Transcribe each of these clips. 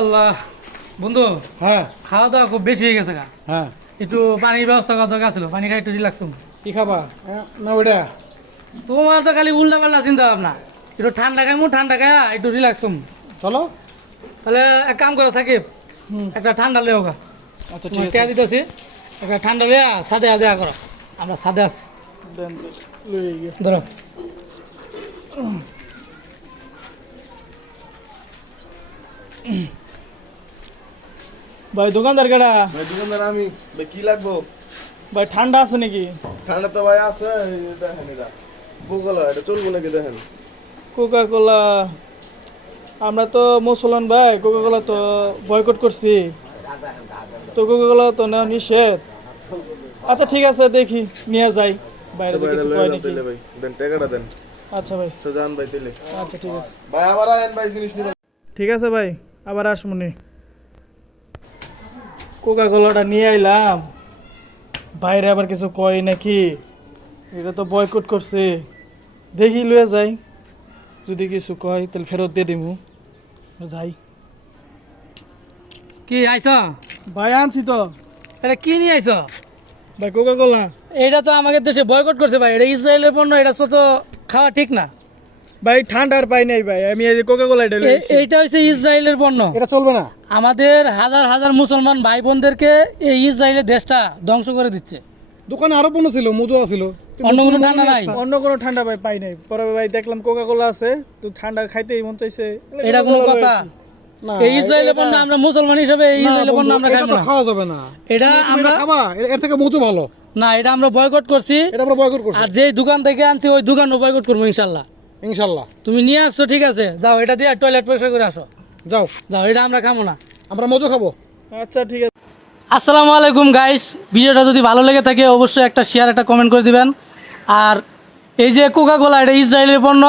আল্লাহ বন্ধু, হ্যাঁ খাওয়া দাওয়া খুব বেশি হয়ে গেছে গা। হ্যাঁ একটু পানির ব্যবস্থা করা দরকার ছিল, পানি খাই একটু রিল্যাক্স। কি খাবা না ওইটা তোমার তো খালি উল্টা পাল্টা চিন্তা ভাবনা। একটু ঠান্ডা খাইমু, ঠান্ডা খায়া একটু রিল্যাক্স। চলো। তাহলে এক কাম করো সাকিব, হুম একটা ঠান্ডা লেও গা। আচ্ছা ঠিক তোমার আছে টেয়া দিতেছি, একটা ঠান্ডা লেয়া সাদে দেয়া করো। আমরা সাদে আছি, দেন লই গিয়ে ধরো। ভাই দোকানদার কেডা? ভাই দোকানদার আমি। ভাই কি লাগবো? ভাই ঠান্ডা আছে নাকি? ঠান্ডা তো ভাই আছে, এই যে দেখেন এটা কোকালা, এটা চলবো নাকি দেখেন? Coca Cola? আমরা তো মুসলমান ভাই, কোকা কোলা তো বয়কট করছি, তো কোকা কোলা তো নেওয়া নিষেধ। আচ্ছা ঠিক আছে, দেখি নিয়ে যাই বাইরে আচ্ছা যে ভাই, এটা কিছু লয়ে কয় যান নাকি। তাইলে ভাই, দেন টাকাটা দেন। আচ্ছা ভাই, তো যান ভাই তাইলে। আচ্ছা ঠিক আছে। ভাই আবার আয়েন ভাই, জিনিস নিবেন। ঠিক আছে ভাই, আবার আসমুনি। কোকা কোলাটা নিয়ে আইলাম, বাইরে আবার কিছু কয় নাকি, এটা তো বয়কট করছে। দেখি লয়ে যাই, যদি কিছু কয় তাহলে ফেরত দিয়ে দিমু। যাই কি আইছ? ভাই, আনছি তো এটা কি নিয়ে আইছ? ভাই কোকা কোলা। এটা তো আমাদের দেশে বয়কট করছে ভাই, এটা ইসরায়েলের পণ্য, এটা তো খাওয়া ঠিক না। ভাই ঠান্ডার পাই নাই ভাই, আমি এই কোকা কোলা এটা লইছি। এইটা হচ্ছে ইসরায়েলের পণ্য। এটা চলবে না। আমাদের হাজার হাজার মুসলমান ভাই বোনদেরকে এই ইসরায়েলের দেশটা ধ্বংস করে দিচ্ছে। দোকানে আরো পণ্য ছিল, মজু ছিল, অন্য কোনো ঠান্ডা নাই। অন্য কোনো ঠান্ডা ভাই পাই নাই। পরে ভাই দেখলাম কোকা কোলা আছে, তো ঠান্ডা খাইতেই মন চাইছে। এটা কোনো Coca-Cola কথা? লইছি। না, এই ইসরায়েলের পণ্য আমরা মুসলমান হিসেবে এই ইসরায়েলের পণ্য আমরা খাইবো না। খাওয়া যাবে না। এটা আমরা খাবা, এর থেকে মজু ভালো। না, এটা আমরা বয়কট করছি। এটা আমরা বয়কট করছি আর যেই দোকান থেকে আনছি ওই দোকানও বয়কট করবো ইনশাল্লাহ। ইনশাআল্লাহ। তুমি নিয়ে আসছো ঠিক আছে, যাও এটা দিয়ে টয়লেট পরিষ্কার করে আসো। যাও, যাও, এটা আমরা খাবো না। আমরা মজু খাবো। আচ্ছা ঠিক আছে। আসসালামু আলাইকুম গাইস, ভিডিওটা যদি ভালো লেগে থাকে অবশ্যই একটা শেয়ার, একটা কমেন্ট করে দিবেন। আর এই যে কোকা কোলা, এটা ইসরায়েলের পণ্য,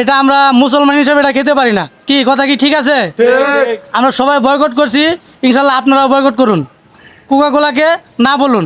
এটা আমরা মুসলমান হিসেবে এটা খেতে পারি না। কি কথা কি ঠিক আছে? আমরা সবাই বয়কট করছি, ইনশাল্লাহ আপনারাও বয়কট করুন, কোকা কোলাকে না বলুন।